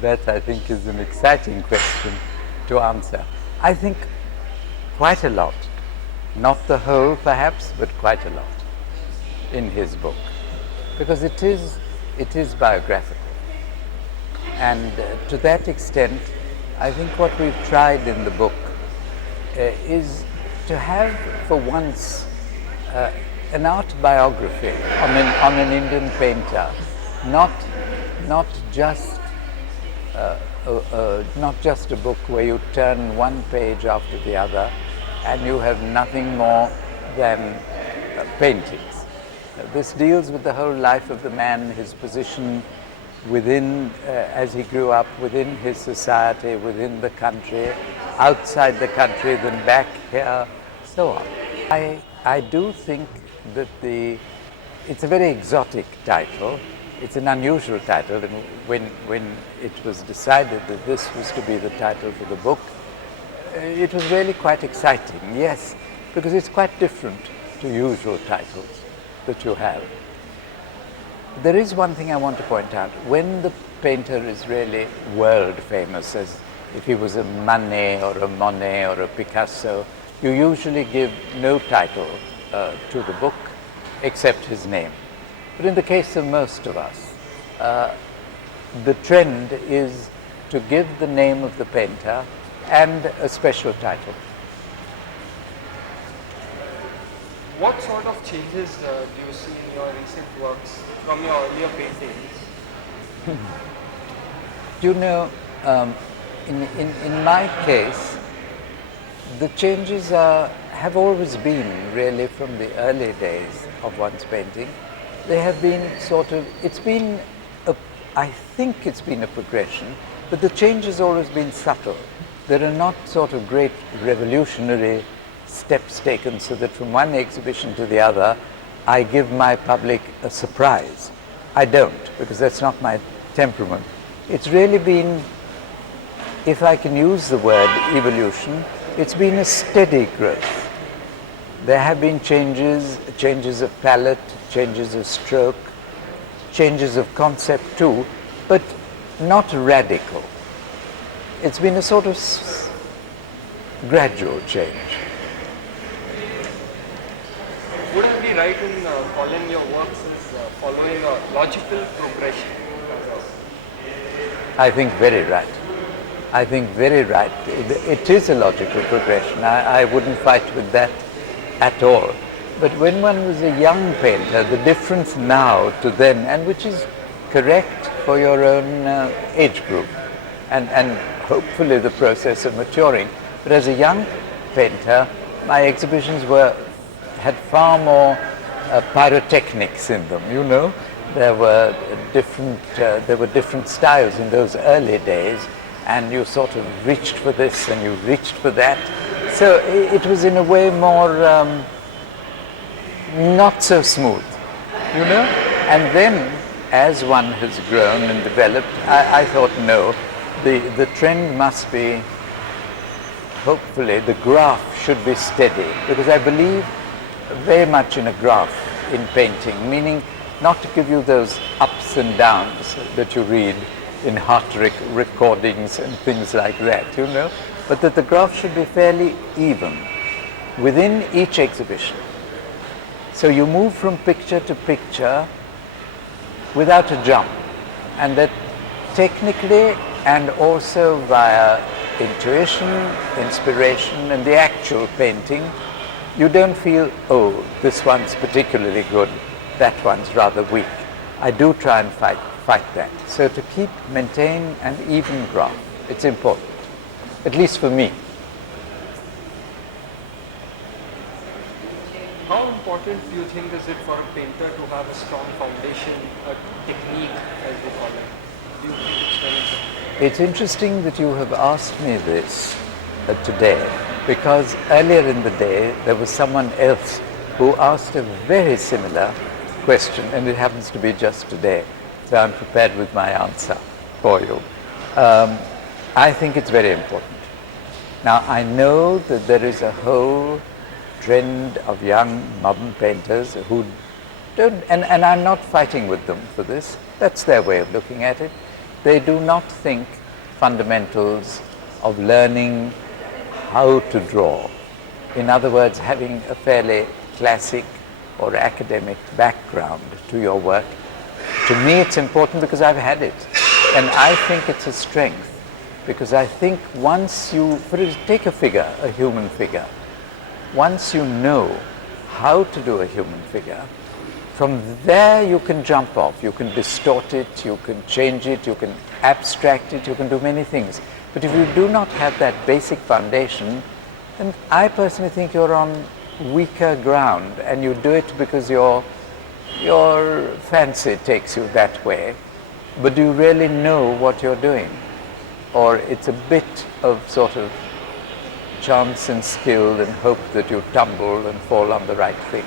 That, I think, is an exciting question to answer. I think quite a lot. Not the whole, perhaps, but quite a lot in his book. Because it is biographical. And to that extent, I think what we've tried in the book is to have, for once, an art biography on an Indian painter, not just a book where you turn one page after the other and you have nothing more than paintings. This deals with the whole life of the man, his position within, as he grew up, within his society, within the country, outside the country, then back here, so on. I do think that it's a very exotic title. It's an unusual title, and when it was decided that this was to be the title for the book, it was really quite exciting, yes, because it's quite different to usual titles that you have. There is one thing I want to point out. When the painter is really world famous, as if he was a Manet or a Monet or a Picasso, you usually give no title to the book except his name. But in the case of most of us, the trend is to give the name of the painter and a special title. What sort of changes do you see in your recent works from your earlier paintings? You know, in my case, the changes have always been really from the early days of one's painting. They have been I think it's been a progression, but the change has always been subtle. There are not sort of great revolutionary steps taken so that from one exhibition to the other, I give my public a surprise. I don't, because that's not my temperament. It's really been, if I can use the word evolution, it's been a steady growth. There have been changes of palette, changes of stroke, changes of concept too, but not radical. It's been a sort of gradual change. Would I be right in calling your works as following a logical progression? I think very right. I think very right. It is a logical progression. I wouldn't fight with that at all. But when one was a young painter, the difference now to then, and which is correct for your own age group, and hopefully the process of maturing. But as a young painter, my exhibitions had far more pyrotechnics in them, you know. There were different styles in those early days, and you sort of reached for this and you reached for that. So it was in a way more not so smooth, you know. And then, as one has grown and developed, I thought, no, the trend must be, hopefully, the graph should be steady, because I believe very much in a graph in painting, meaning not to give you those ups and downs that you read in heart recordings and things like that, you know, but that the graph should be fairly even within each exhibition. So you move from picture to picture without a jump, and that technically and also via intuition, inspiration, and the actual painting, you don't feel, oh, this one's particularly good, that one's rather weak. I do try and fight that. So to maintain an even graph, it's important, at least for me. How important do you think is it for a painter to have a strong foundation, a technique, as they call it? Do you think it's very important? It's interesting that you have asked me this today, because earlier in the day there was someone else who asked a very similar question, and it happens to be just today. So I'm prepared with my answer for you. I think it's very important. Now, I know that there is a whole trend of young modern painters who don't, and I'm not fighting with them for this, that's their way of looking at it, They do not think fundamentals of learning how to draw. In other words, having a fairly classic or academic background to your work. To me it's important because I've had it, and I think it's a strength, because I think once you, take a figure, a human figure, once you know how to do a human figure, from there you can jump off, you can distort it, you can change it, you can abstract it, you can do many things. But if you do not have that basic foundation, then I personally think you're on weaker ground, and you do it because your fancy takes you that way. But do you really know what you're doing? Or it's a bit of sort of chance and skill and hope that you tumble and fall on the right thing.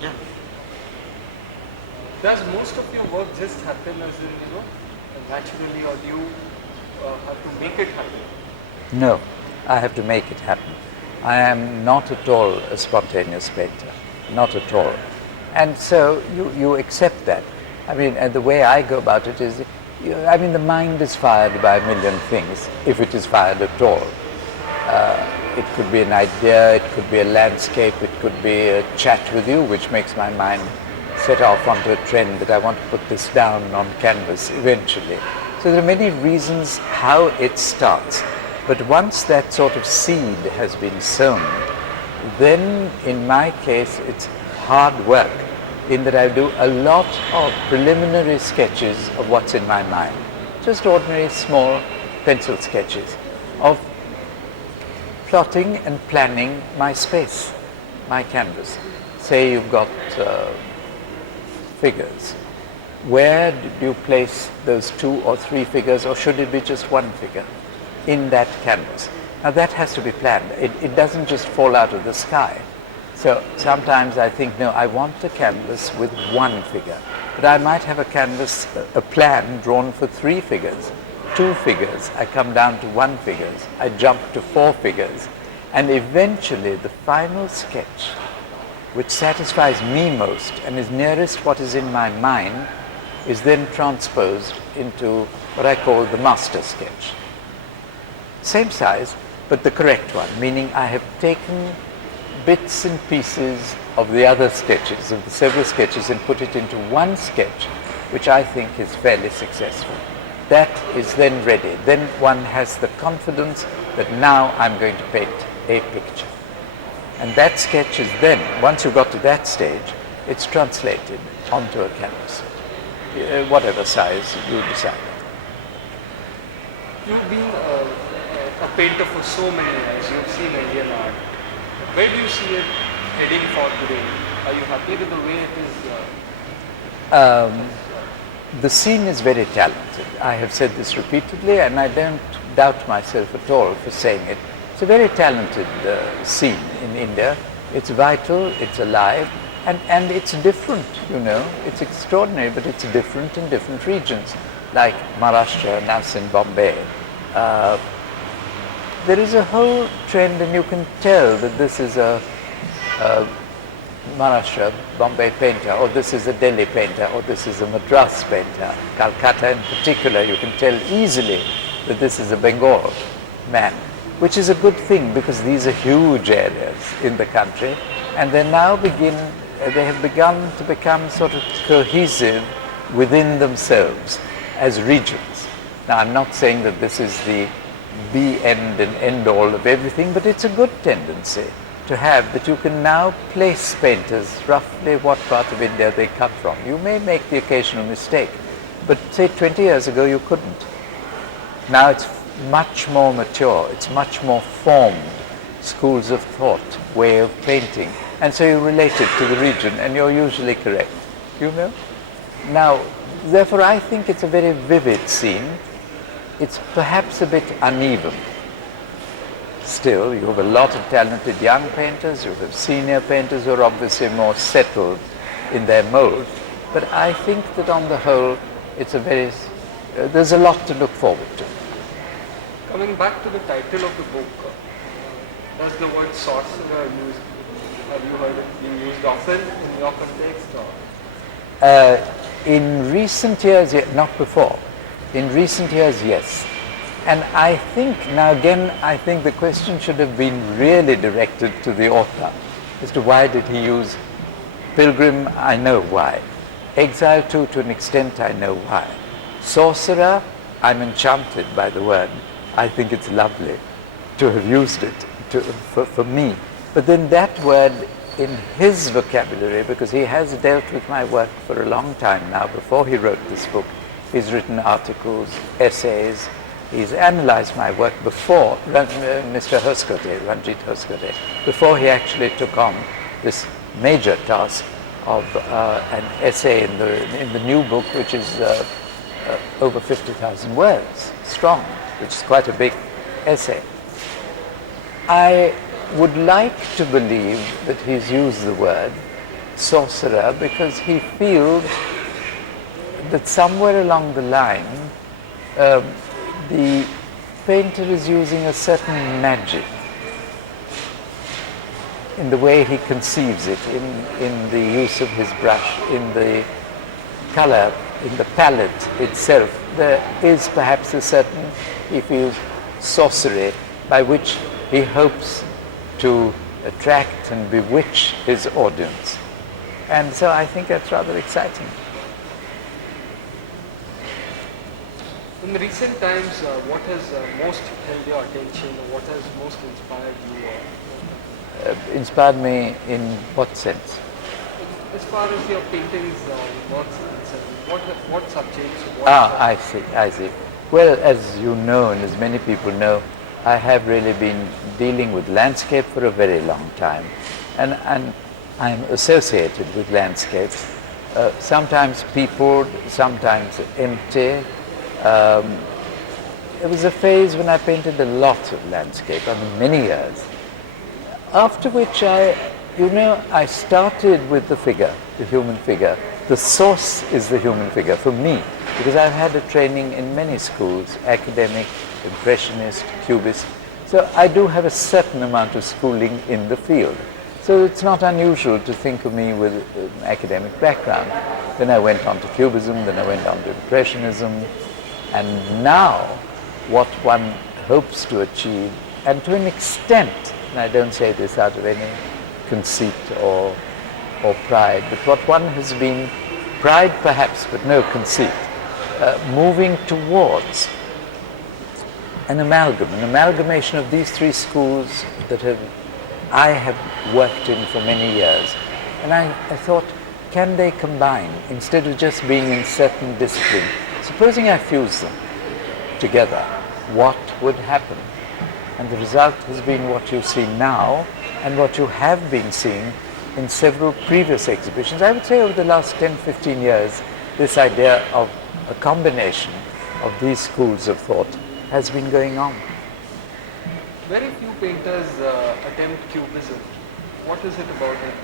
Yeah. Does most of your work just happen as in, naturally, or do you have to make it happen? No, I have to make it happen. I am not at all a spontaneous painter, not at all. And so you accept that. I mean, and the way I go about it is, the mind is fired by a million things, if it is fired at all. It could be an idea, it could be a landscape, it could be a chat with you, which makes my mind set off onto a trend that I want to put this down on canvas eventually. So there are many reasons how it starts. But once that sort of seed has been sown, then in my case it's hard work, in that I do a lot of preliminary sketches of what's in my mind. Just ordinary small pencil sketches of plotting and planning my space, my canvas. Say you've got figures. Where do you place those 2 or 3 figures, or should it be just one figure in that canvas? Now that has to be planned. It doesn't just fall out of the sky. So sometimes I think, no, I want a canvas with one figure. But I might have a canvas, a plan drawn for 3 figures, 2 figures. I come down to 1 figure. I jump to 4 figures. And eventually the final sketch, which satisfies me most and is nearest what is in my mind, is then transposed into what I call the master sketch. Same size, but the correct one, meaning I have taken bits and pieces of the other sketches, of the several sketches, and put it into one sketch, which I think is fairly successful. That is then ready. Then one has the confidence that now I'm going to paint a picture. And that sketch is then, once you've got to that stage, it's translated onto a canvas, whatever size you decide. You've been a painter for so many years. You've seen Indian art. Where do you see it heading for today? Are you happy with the way it is? The scene is very talented. I have said this repeatedly, and I don't doubt myself at all for saying it. It's a very talented scene in India. It's vital, it's alive, and it's different, It's extraordinary, but it's different in different regions, like Maharashtra and us in Bombay. There is a whole trend, and you can tell that this is a Maharashtra, Bombay painter, or this is a Delhi painter, or this is a Madras painter. Calcutta in particular, you can tell easily that this is a Bengal man, which is a good thing because these are huge areas in the country, and they have begun to become sort of cohesive within themselves as regions. Now, I'm not saying that this is the end and end all of everything, but it's a good tendency to have that you can now place painters roughly what part of India they come from. You may make the occasional mistake, but say 20 years ago you couldn't. Now it's much more mature, it's much more formed, schools of thought, way of painting, and so you relate it to the region and you're usually correct, Now, therefore I think it's a very vivid scene. It's perhaps a bit uneven. Still, you have a lot of talented young painters, you have senior painters who are obviously more settled in their mold, but I think that on the whole, it's there's a lot to look forward to. Coming back to the title of the book, does the word sorcerer Have you heard it being used often in your context? Or? In recent years, not before. In recent years, yes. And I think, now again, I think the question should have been really directed to the author as to why did he use pilgrim. I know why. Exile too, to an extent, I know why. Sorcerer, I'm enchanted by the word. I think it's lovely to have used it for me. But then that word in his vocabulary, because he has dealt with my work for a long time now, before he wrote this book, he's written articles, essays, he's analyzed my work before, Mr. Ranjit Hoskote, before he actually took on this major task of an essay in the new book, which is over 50,000 words strong, which is quite a big essay. I would like to believe that he's used the word sorcerer because he feels that somewhere along the line the painter is using a certain magic in the way he conceives it, in the use of his brush, in the color, in the palette itself. There is perhaps a certain, he feels, sorcery by which he hopes to attract and bewitch his audience. And so I think that's rather exciting. In the recent times, what has most held your attention, or what has most inspired you? Inspired me in what sense? As far as your paintings works concerned, what subjects? I see. Well, as you know, and as many people know, I have really been dealing with landscape for a very long time. And I'm associated with landscapes, sometimes peopled, sometimes empty. It was a phase when I painted a lot of landscape, many years. After which I started with the figure, the human figure. The source is the human figure for me, because I've had a training in many schools, academic, impressionist, cubist. So I do have a certain amount of schooling in the field. So it's not unusual to think of me with an academic background. Then I went on to cubism, then I went on to impressionism. And now what one hopes to achieve, and to an extent, and I don't say this out of any conceit or pride, but what one has been, pride perhaps, but no conceit, moving towards an amalgamation of these three schools that I have worked in for many years. And I thought, can they combine instead of just being in certain disciplines? Supposing I fuse them together, what would happen? And the result has been what you see now and what you have been seeing in several previous exhibitions. I would say over the last 10, 15 years, this idea of a combination of these schools of thought has been going on. Very few painters attempt cubism. What is it about it?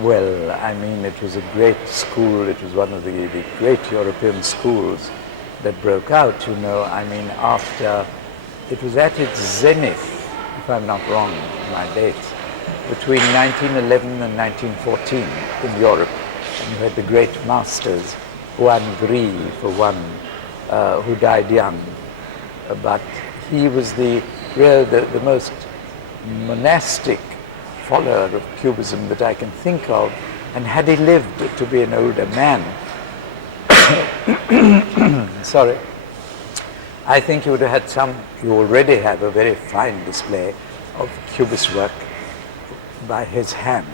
Well, I mean, it was a great school. It was one of the great European schools that broke out, after, it was at its zenith, if I'm not wrong in my dates, between 1911 and 1914 in Europe. And you had the great masters, Juan Gris for one, who died young, but he was the most monastic follower of cubism that I can think of, and had he lived to be an older man, sorry, I think you would have had you already have a very fine display of cubist work by his hand.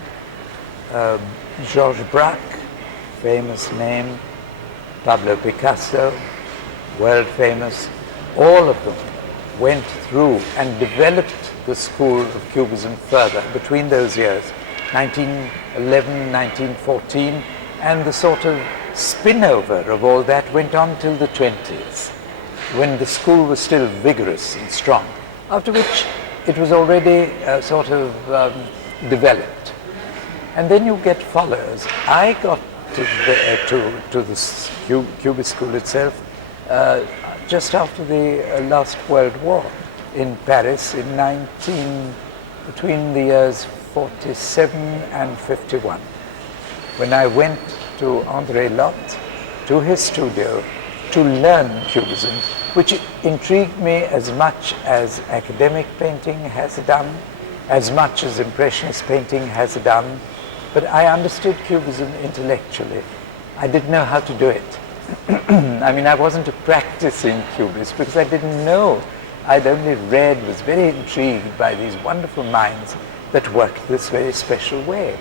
Georges Braque, famous name, Pablo Picasso, world famous, all of them went through and developed the school of cubism further between those years, 1911, 1914, and the sort of spin-over of all that went on till the 20s, when the school was still vigorous and strong, after which it was already developed. And then you get followers. I got to the Cubist school itself just after the last World War in Paris between the years 47 and 51, when I went to André Lotte, to his studio, to learn Cubism, which intrigued me as much as academic painting has done, as much as Impressionist painting has done, but I understood Cubism intellectually. I didn't know how to do it. I mean, I wasn't a practicing Cubist because I didn't know. I'd only read, was very intrigued by these wonderful minds that worked this very special way.